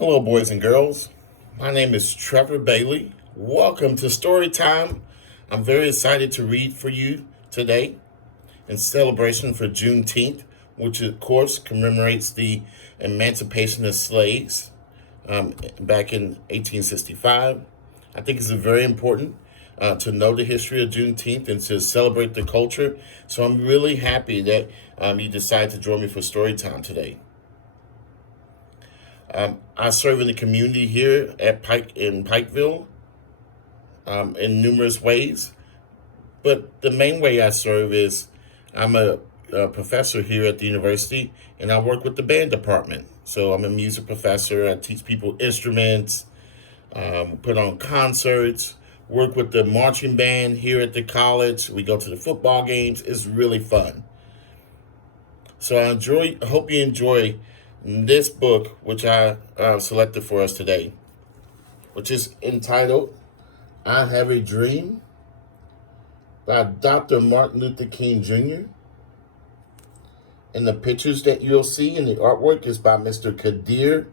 Hello, boys and girls. My name is Trevor Bailey. Welcome to Story Time. I'm very excited to read for you today in celebration for Juneteenth, which of course commemorates the emancipation of slaves back in 1865. I think it's very important to know the history of Juneteenth and to celebrate the culture. So I'm really happy that you decided to join me for Story Time today. I serve in the community here at Pikeville in numerous ways, but the main way I serve is I'm a professor here at the university, and I work with the band department. So I'm a music professor. I teach people instruments, put on concerts, work with the marching band here at the college. We go to the football games. It's really fun. So I hope you enjoy this book, which I selected for us today, which is entitled I Have a Dream by Dr. Martin Luther King Jr. And the pictures that you'll see in the artwork is by Mr. Kadir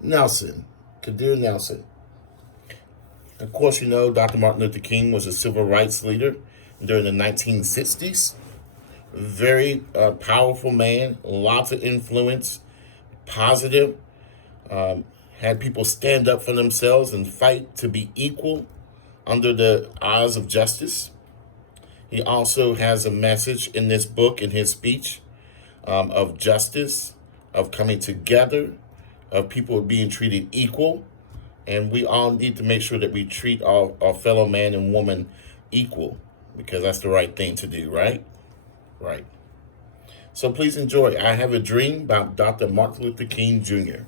Nelson. Kadir Nelson. Of course, you know Dr. Martin Luther King was a civil rights leader during the 1960s. Very powerful man, lots of influence, positive, had people stand up for themselves and fight to be equal under the eyes of justice. He also has a message in this book, in his speech, of justice, of coming together, of people being treated equal. And we all need to make sure that we treat our fellow man and woman equal, because that's the right thing to do, right? Right. So please enjoy I Have a Dream by Dr. Martin Luther King Jr.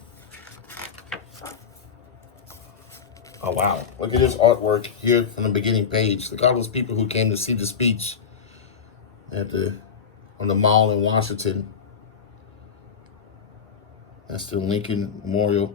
Oh, wow. Look at this artwork here from the beginning page. Look at all those people who came to see the speech on the mall in Washington. That's the Lincoln Memorial.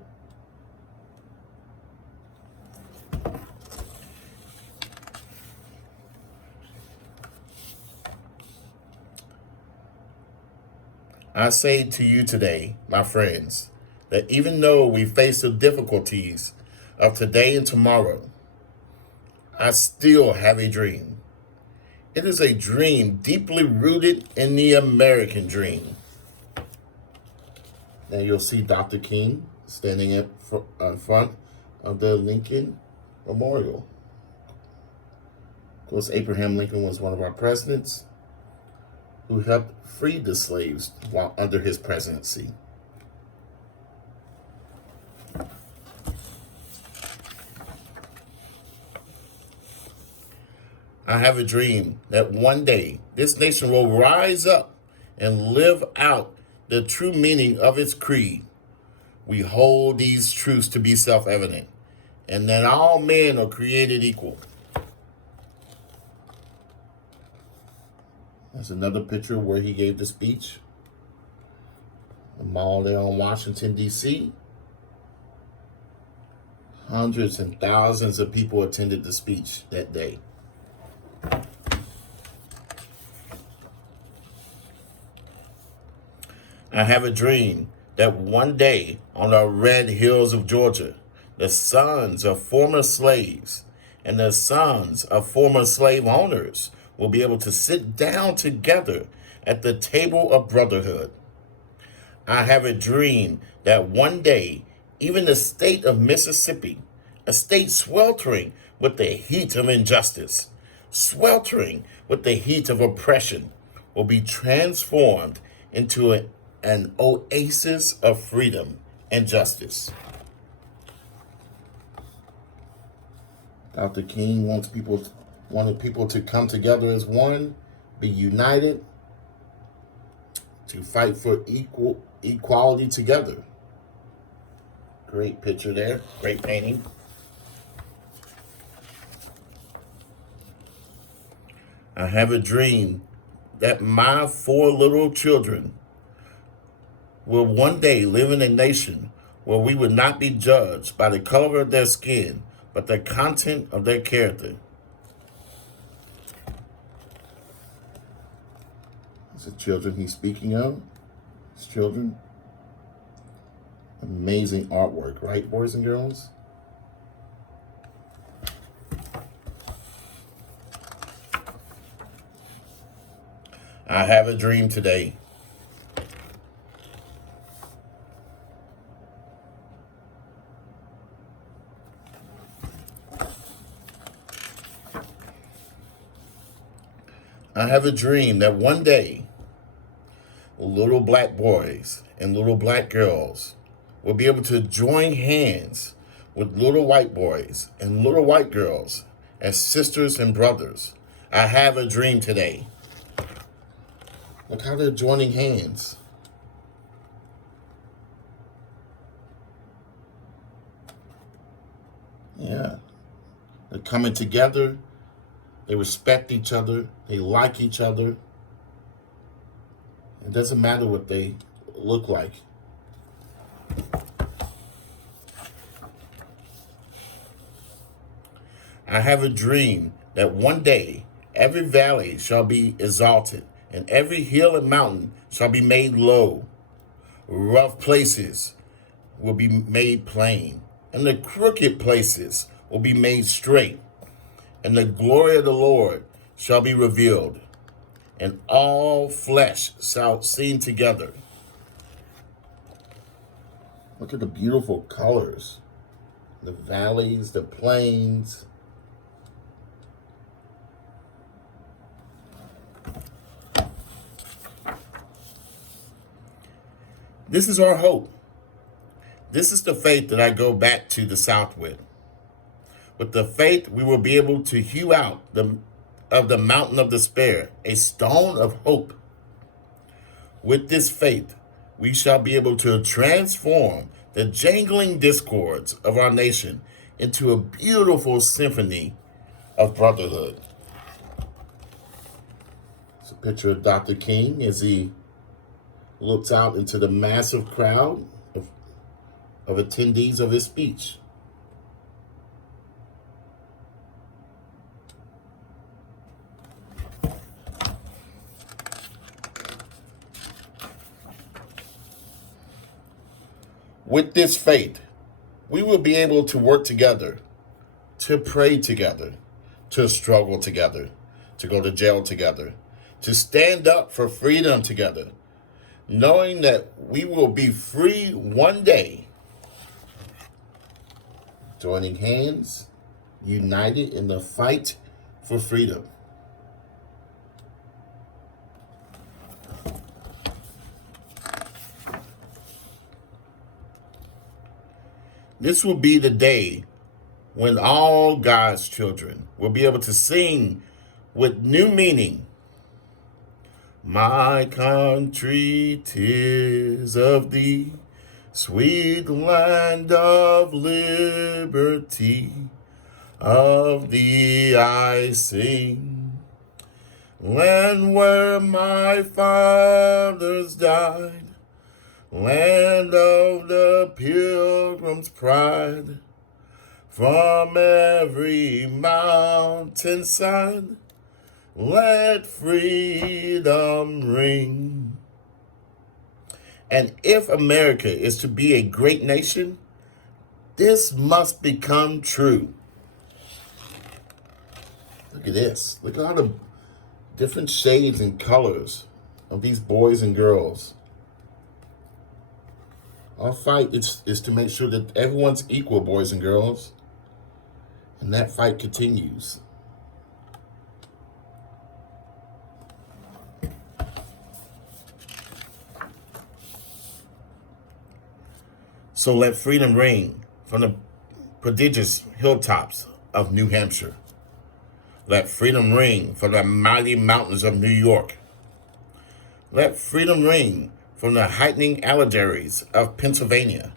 I say to you today, my friends, that even though we face the difficulties of today and tomorrow, I still have a dream. It is a dream deeply rooted in the American dream. Now you'll see Dr. King standing in front of the Lincoln Memorial. Of course, Abraham Lincoln was one of our presidents who helped free the slaves while under his presidency. I have a dream that one day this nation will rise up and live out the true meaning of its creed. We hold these truths to be self-evident, and that all men are created equal. That's another picture where he gave the speech. The mall there in Washington, D.C. Hundreds and thousands of people attended the speech that day. I have a dream that one day on the red hills of Georgia, the sons of former slaves and the sons of former slave owners will be able to sit down together at the table of brotherhood. I have a dream that one day, even the state of Mississippi, a state sweltering with the heat of injustice, sweltering with the heat of oppression, will be transformed into an oasis of freedom and justice. Dr. King wanted people to come together as one, be united, to fight for equality together. Great picture there, great painting. I have a dream that my 4 little children will one day live in a nation where we would not be judged by the color of their skin, but the content of their character. It's the children he's speaking of. His children. Amazing artwork, right, boys and girls? I have a dream today. I have a dream that one day, little black boys and little black girls will be able to join hands with little white boys and little white girls as sisters and brothers. I have a dream today. Look how they're joining hands. Yeah. They're coming together. They respect each other. They like each other. It doesn't matter what they look like. I have a dream that one day every valley shall be exalted, and every hill and mountain shall be made low. Rough places will be made plain, and the crooked places will be made straight. And the glory of the Lord shall be revealed, and all flesh shall sing together. Look at the beautiful colors. The valleys, the plains. This is our hope. This is the faith that I go back to the South with. With the faith, we will be able to hew out of the mountain of despair a stone of hope. With this faith, we shall be able to transform the jangling discords of our nation into a beautiful symphony of brotherhood. It's a picture of Dr. King as he looks out into the massive crowd of attendees of his speech. With this faith, we will be able to work together, to pray together, to struggle together, to go to jail together, to stand up for freedom together, knowing that we will be free one day, joining hands, united in the fight for freedom. This will be the day when all God's children will be able to sing with new meaning. My country, 'tis of thee, sweet land of liberty, of thee I sing. Land where my fathers died, land of the pilgrim's pride, from every mountainside, let freedom ring. And if America is to be a great nation, this must become true. Look at this. Look at all the different shades and colors of these boys and girls. Our fight is to make sure that everyone's equal, boys and girls. And that fight continues. So let freedom ring from the prodigious hilltops of New Hampshire. Let freedom ring from the mighty mountains of New York. Let freedom ring from the heightening Alleghenies of Pennsylvania.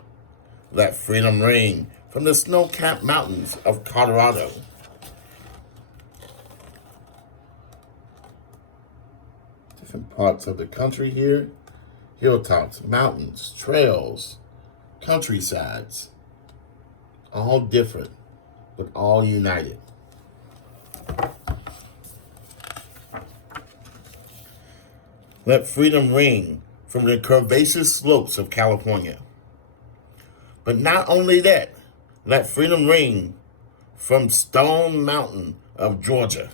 Let freedom ring from the snow-capped mountains of Colorado. Different parts of the country here. Hilltops, mountains, trails, countrysides. All different, but all united. Let freedom ring from the curvaceous slopes of California. But not only that, let freedom ring from Stone Mountain of Georgia.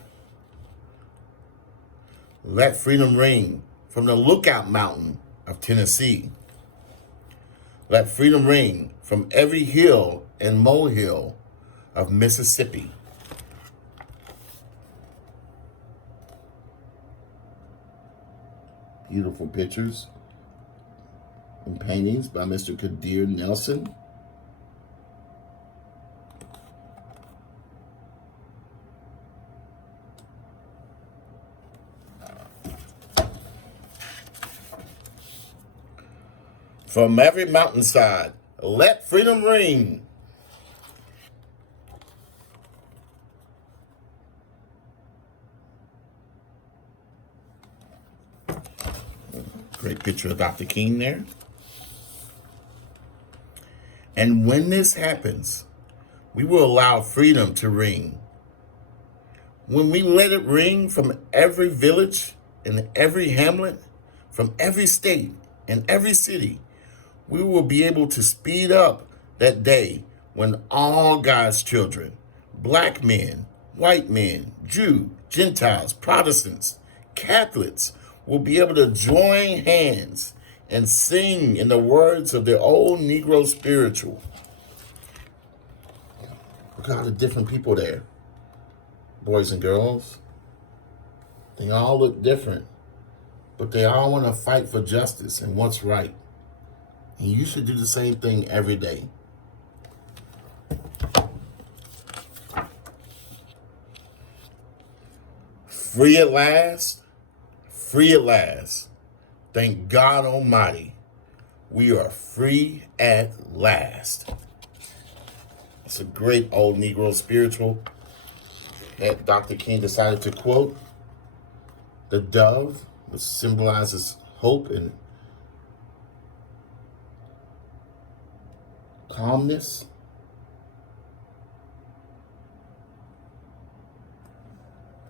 Let freedom ring from the Lookout Mountain of Tennessee. Let freedom ring from every hill and molehill of Mississippi. Beautiful pictures and paintings by Mr. Kadir Nelson. From every mountainside, let freedom ring. Great picture of Dr. King there. And when this happens, we will allow freedom to ring. When we let it ring from every village and every hamlet, from every state and every city, we will be able to speed up that day when all God's children, black men, white men, Jew, Gentiles, Protestants, Catholics, will be able to join hands and sing in the words of their old Negro spiritual. Look at all the different people there, boys and girls. They all look different, but they all want to fight for justice and what's right. And you should do the same thing every day. Free at last. Free at last. Thank God Almighty. We are free at last. It's a great old Negro spiritual that Dr. King decided to quote. The dove, which symbolizes hope and calmness.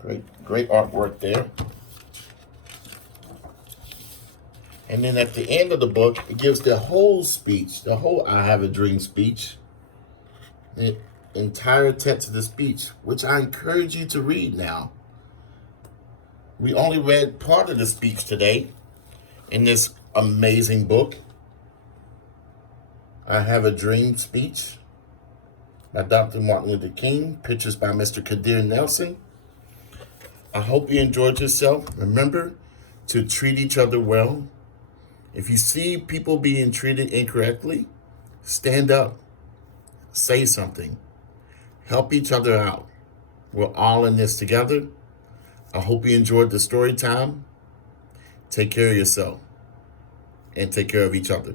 Great artwork there. And then at the end of the book, it gives the whole speech, the whole I Have a Dream speech, the entire text of the speech, which I encourage you to read now. We only read part of the speech today in this amazing book, I Have a Dream speech by Dr. Martin Luther King, pictures by Mr. Kadir Nelson. I hope you enjoyed yourself. Remember to treat each other well. If you see people being treated incorrectly, stand up, say something, help each other out. We're all in this together. I hope you enjoyed the story time. Take care of yourself and take care of each other.